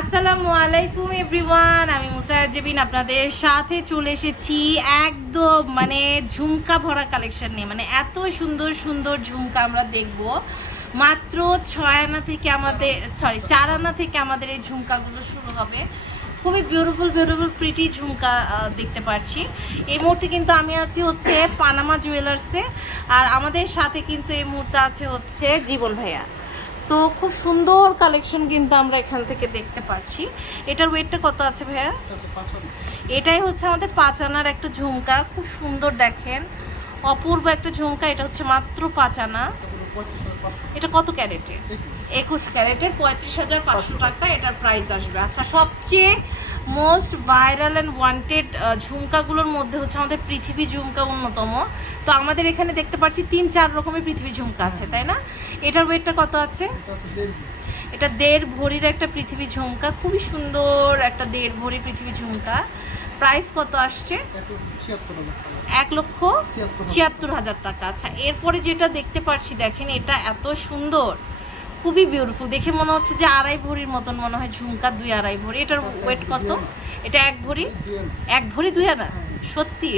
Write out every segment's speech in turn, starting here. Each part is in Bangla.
আসসালামু আলাইকুম, এভরিওয়ান। আমি মুসারাত জেবিন আপনাদের সাথে চলে এসেছি একদম মানে ঝুমকা ভরা কালেকশন নিয়ে। মানে এত সুন্দর সুন্দর ঝুমকা আমরা দেখব। মাত্র ছয় আনা থেকে আমাদের সরি চার আনা থেকে আমাদের এই ঝুমকাগুলো শুরু হবে। খুবই বিউটিফুল বিউটিফুল প্রিটি ঝুমকা দেখতে পাচ্ছি। এই মুহূর্তে কিন্তু আমি আছি হচ্ছে পানামা জুয়েলার্সে আর আমাদের সাথে কিন্তু এই মুহূর্তে আছে হচ্ছে জীবন ভাইয়া। সো খুব সুন্দর কালেকশন কিন্তু আমরা এখান থেকে দেখতে পাচ্ছি। এটার ওয়েটটা কত আছে ভাইয়া? এটাই হচ্ছে আমাদের পাঁচ আনার একটা ঝুমকা। খুব সুন্দর দেখেন। অপূর্ব একটা ঝুমকা, এটা হচ্ছে মাত্র পাঁচ আনা। এটা কত ক্যারেটে? একুশ। ক্যারেটের পঁয়ত্রিশ হাজার পাঁচশো টাকা এটার প্রাইস আসবে। আচ্ছা সবচেয়ে মোস্ট ভাইরাল অ্যান্ড ওয়ান্টেড ঝুমকাগুলোর মধ্যে হচ্ছে আমাদের পৃথিবী ঝুমকা অন্যতম। তো আমাদের এখানে দেখতে পাচ্ছি তিন চার রকমের পৃথিবী ঝুমকা আছে তাই না? এটার ওয়েটটা কত আছে? এটা দেড় ভরির একটা পৃথিবী ঝুমকা। খুবই সুন্দর একটা দেড় ভরি পৃথিবী ঝুমকা। প্রাইস কত আসছে? এক লক্ষ ছিয়াত্তর হাজার টাকা। আচ্ছা এরপরে যেটা দেখতে পাচ্ছি, দেখেন এটা এত সুন্দর। খুবই বিউটিফুল দেখে মনে হচ্ছে যে আড়াই ভরির মতন মনে হয়, ঝুমকা দুই আড়াই ভরি। এটার ওয়েট কত? এটা এক ভরি? এক ভরি দুই আনা? সত্যি?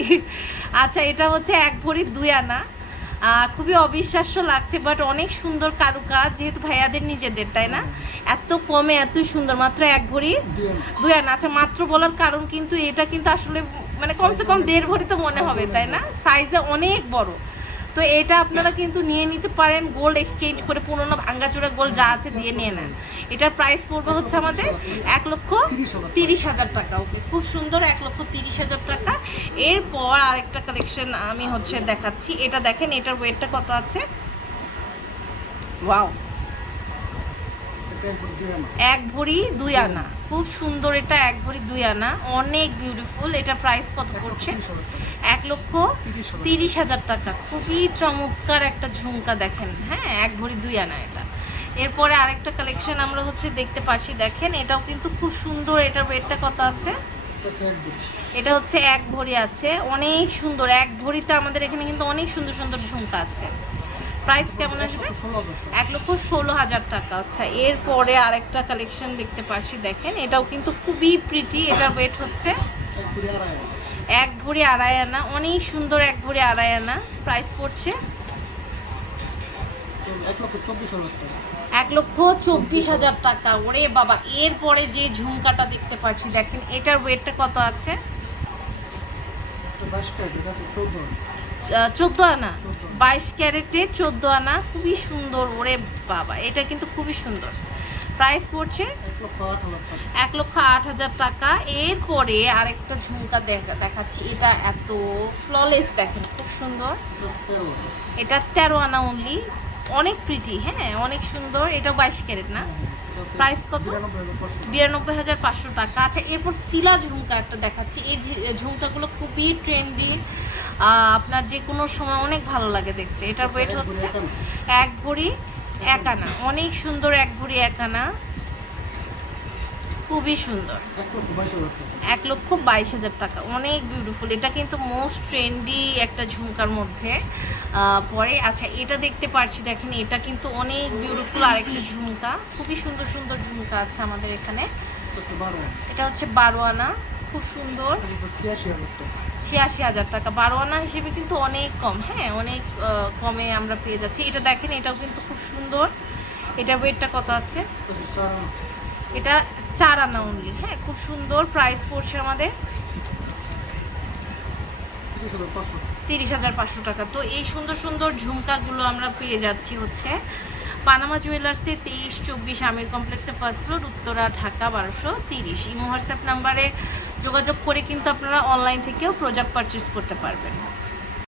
আচ্ছা এটা হচ্ছে এক ভরি দুই আনা। খুবই অবিশ্বাস্য লাগছে বাট অনেক সুন্দর কারুকাজ, যেহেতু ভাইয়াদের নিজেদের, তাই না? এত কমে এত সুন্দর, মাত্র এক ভরি, দুই আনা আচ্ছা মাত্র বলার কারণ কিন্তু এটা কিন্তু আসলে মানে কমসে কম দেড় ভরি তো মনে হবে, তাই না? সাইজে অনেক বড়। তো এটা আপনারা কিন্তু নিয়ে নিতে পারেন গোল্ড এক্সচেঞ্জ করে পুরোনো ভাঙ্গাচোরা গোল্ড যা আছে দিয়ে নিয়ে নেন। এটার প্রাইস পড়বে হচ্ছে আমাদের এক লক্ষ তিরিশ হাজার টাকা ওকে খুব সুন্দর এক লক্ষ তিরিশ হাজার টাকা। এরপর আরেকটা কালেকশন আমি হচ্ছে দেখাচ্ছি। এটা দেখেন, এটার ওয়েটটা কত আছে? ওয়াও এক ভরি দুই আনা। খুব সুন্দর এটা, এক ভরি দুই আনা। অনেক বিউটিফুল এটা প্রাইস কত পড়ছে? এক লক্ষ তিরিশ হাজার টাকা। খুবই চমৎকার একটা ঝুমকা দেখেন। হ্যাঁ এক ভরি দুই আনা এটা। এরপরে আরেকটা কালেকশন আমরা হচ্ছে দেখতে পাচ্ছি। দেখেন, এটাও কিন্তু খুব সুন্দর। এটার ওয়েটটা কত আছে? এটা হচ্ছে এক ভরি আছে। অনেক সুন্দর। এক ভরিতে আমাদের এখানে কিন্তু অনেক সুন্দর সুন্দর ঝুমকা আছে। প্রাইস কেমন আসবে? এক লক্ষ ষোলো হাজার টাকা। আচ্ছা এরপরে আরেকটা কালেকশন দেখতে পারছি, দেখেন। এটাও কিন্তু খুবই প্রিটি এটার ওয়েট হচ্ছে এক ভরি আড়াই আনা, অনেক সুন্দর এক ভরি আড়াই আনা। প্রাইস পড়ছে এক লক্ষ চব্বিশ হাজার টাকা। ওরে বাবা, এরপরে যে ঝুমকাটা দেখতে পাচ্ছি দেখেন, এটার ওয়েটটা কত আছে? চোদ্দ আনা, বাইশ ক্যারেটে চোদ্দ আনা, খুবই সুন্দর, ওরে বাবা, এটা কিন্তু খুবই সুন্দর। প্রাইস পড়ছে এক লক্ষ আট হাজার টাকা। এরপরে আরেকটা ঝুমকা দেখা দেখাচ্ছি, এটা এত ফ্ললেস দেখেন, খুব সুন্দর। এটা তেরো আনা অনলি অনেক প্রিটি হ্যাঁ অনেক সুন্দর এটা বাইশ ক্যারেট না? প্রাইস কত? বিরানব্বই হাজার পাঁচশো টাকা। আচ্ছা এরপর শিলা ঝুমকা একটা দেখাচ্ছি। এই ঝুমকাগুলো খুবই ট্রেন্ডি আপনার যে কোনো সময় অনেক ভালো লাগে দেখতে। এটার ওয়েট হচ্ছে এক ভরি এক আনা। অনেক সুন্দর এক ভরি এক আনা। খুবই সুন্দর। এক লক্ষ বাইশ হাজার টাকা। অনেক বিউটিফুল এটা কিন্তু মোস্ট ট্রেন্ডি একটা ঝুমকার মধ্যে। পরে আচ্ছা এটা দেখতে পাচ্ছি দেখেন এটা কিন্তু অনেক বিউটিফুল আরেকটা ঝুমকা। খুবই সুন্দর সুন্দর ঝুমকা আছে আমাদের এখানে। এটা হচ্ছে বারো আনা। খুব সুন্দর। ছিয়াশি হাজার টাকা। বারো আনা হিসেবে কিন্তু অনেক কম। হ্যাঁ অনেক কমে আমরা পেয়ে যাচ্ছি। এটা দেখেন, এটাও কিন্তু খুব সুন্দর। এটা ওয়েটটা কত আছে? এটা চার আনা অনলি হ্যাঁ খুব সুন্দর প্রাইস পড়ছে আমাদের। তিরিশ হাজার পাঁচশো টাকা। তো এই সুন্দর সুন্দর ঝুমকাগুলো আমরা পেয়ে যাচ্ছি হচ্ছে। পানামা জুয়েলার্সে তেইশ, চব্বিশ আমির কমপ্লেক্সে ফার্স্ট ফ্লোর উত্তরা ঢাকা বারোশো তিরিশ। ইমো হোয়াটসঅ্যাপ নাম্বারে যোগাযোগ করে কিন্তু আপনারা অনলাইন থেকেও প্রোডাক্ট পারচেস করতে পারবেন।